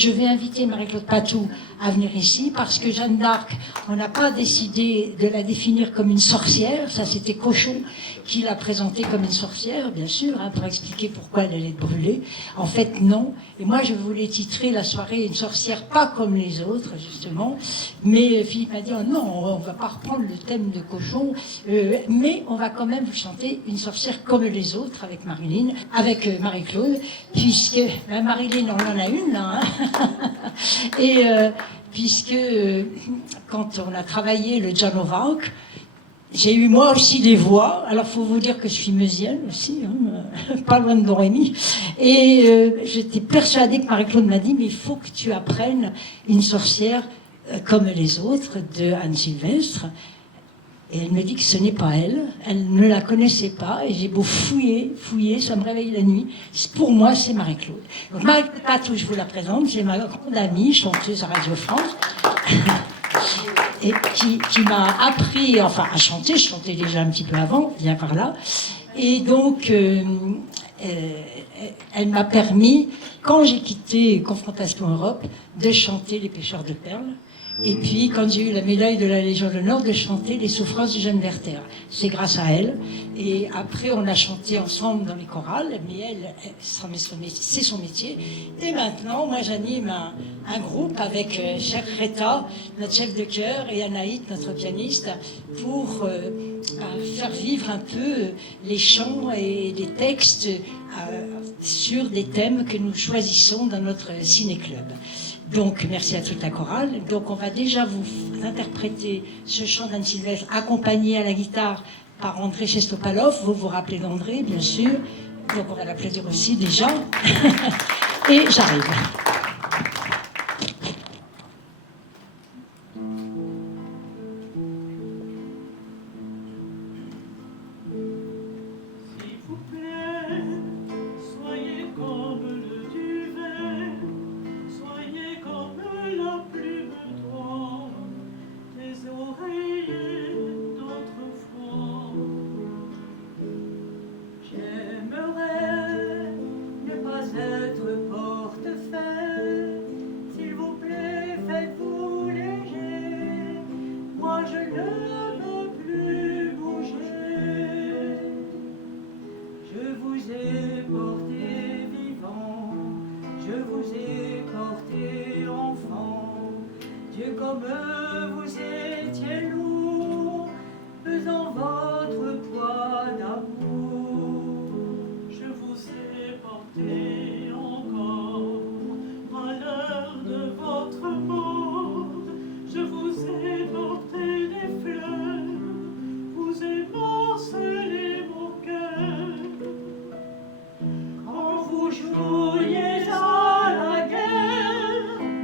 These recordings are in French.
je vais inviter Marie-Claude Patou à venir ici parce que Jeanne d'Arc, on n'a pas décidé de la définir comme une sorcière. Ça, c'était Cochon qui l'a présentée comme une sorcière, bien sûr, hein, pour expliquer pourquoi elle allait être brûlée. En fait, non. Et moi, je voulais titrer la soirée une sorcière pas comme les autres, justement. Mais Philippe m'a dit, oh non, on va pas reprendre le thème de Cochon, mais on va quand même vous chanter une sorcière comme les autres avec Marilyn, avec Marie-Claude, puisque Marilyn, on en a une là, hein. Et puisque quand on a travaillé le John of Arc, j'ai eu moi aussi des voix. Alors faut vous dire que je suis meusienne aussi, hein, pas loin de Dorémy. Et j'étais persuadée que Marie-Claude m'a dit, mais il faut que tu apprennes une sorcière comme les autres de Anne Sylvestre. Et elle me dit que ce n'est pas elle. Elle ne la connaissait pas. Et j'ai beau fouiller, ça me réveille la nuit. Pour moi, c'est Marie-Claude. Donc Marie-Claude Patou, je vous la présente. C'est ma grande amie, chanteuse à Radio France. Et qui m'a appris, enfin, à chanter. Je chantais déjà un petit peu avant, bien par là. Et donc, elle m'a permis, quand j'ai quitté Confrontation Europe, de chanter Les Pêcheurs de Perles. Et puis, quand j'ai eu la médaille de la Légion d'honneur, de chanter Les Souffrances du jeune Werther. C'est grâce à elle. Et après, on a chanté ensemble dans les chorales, mais c'est son métier. Et maintenant, moi, j'anime un groupe avec Jacques Reta, notre chef de chœur, et Anaït, notre pianiste, pour faire vivre un peu les chants et les textes sur des thèmes que nous choisissons dans notre ciné-club. Donc, merci à toute la chorale. Donc, on va déjà vous interpréter ce chant d'Anne Sylvestre, accompagné à la guitare par André Chestopalov. Vous vous rappelez d'André, bien sûr. Donc, on va l'applaudir aussi déjà. Et j'arrive.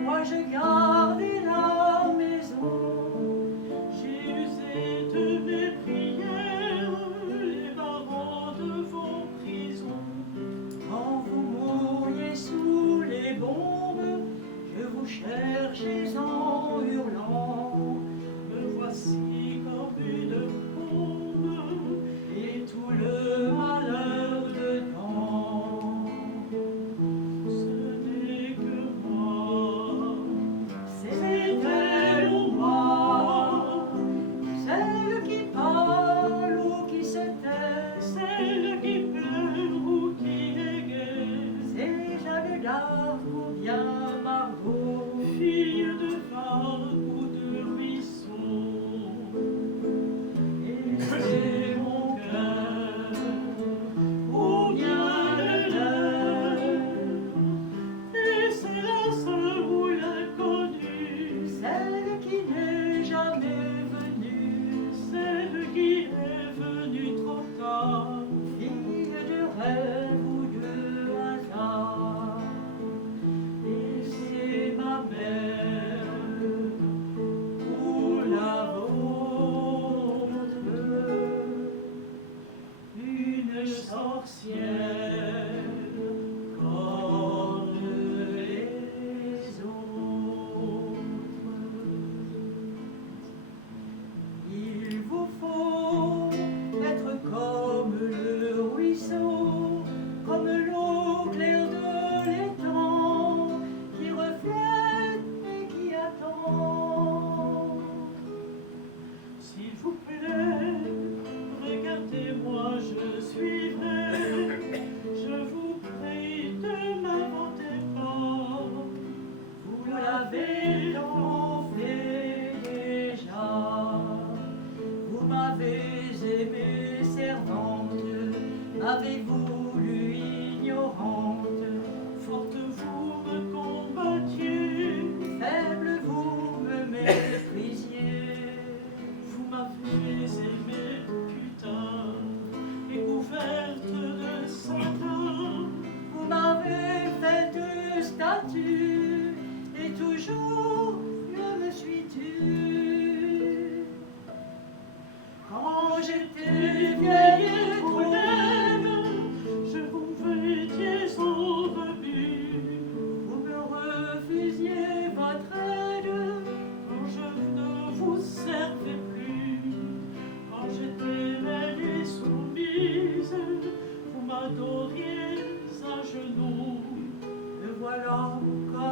Moi je gardais la maison.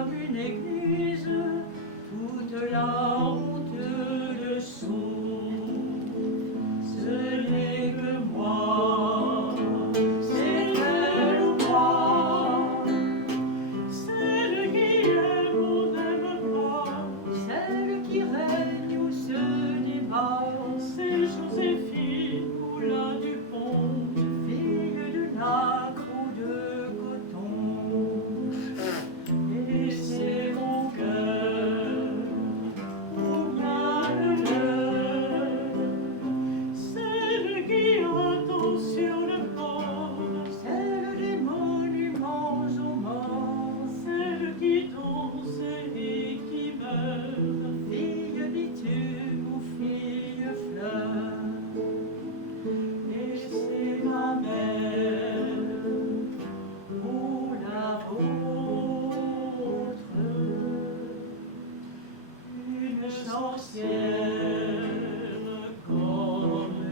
comme une église, toute la honte de son. Ce n'est que moi, c'est elle ou moi, celle qui aime ou n'aime pas, celle qui règne ou se débat, c'est Joséphine ou la Dupont, fille de nacre ou de coton. Et c'est mon cœur, ou bien le leur, celle qui attend sur le port, celle des monuments aux morts, celle qui danse et qui meurt, fille bitume ou fille fleur. Et c'est ma mère, ou la vôtre, une sorcière comme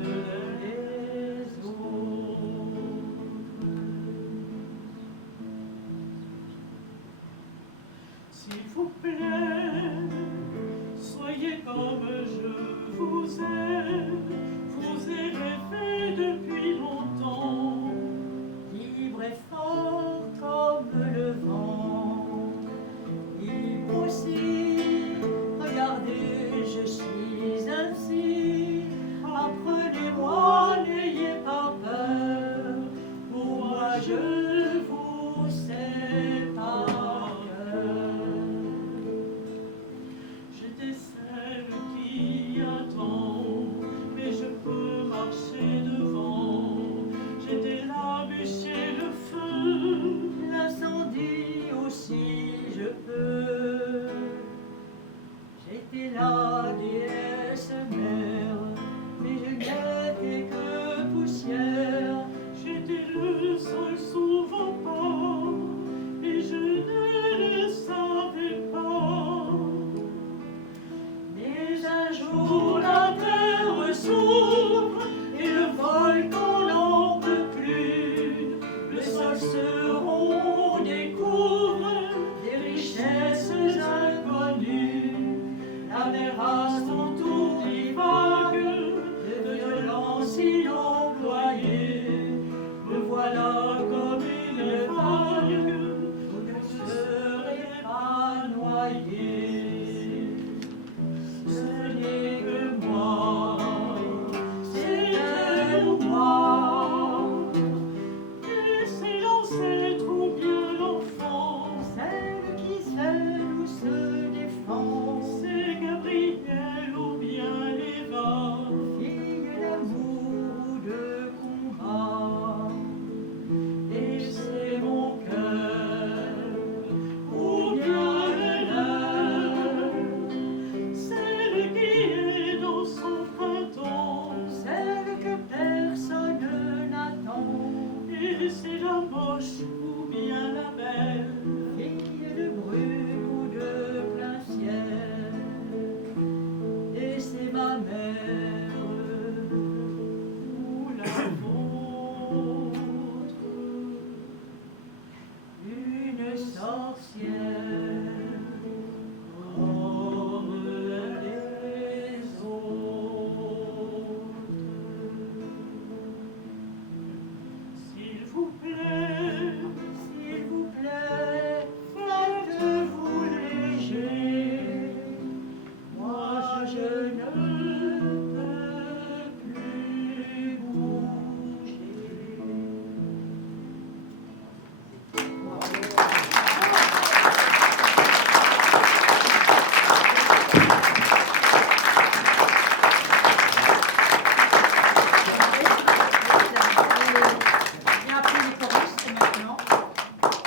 les autres. S'il vous plaît, soyez comme je vous aime.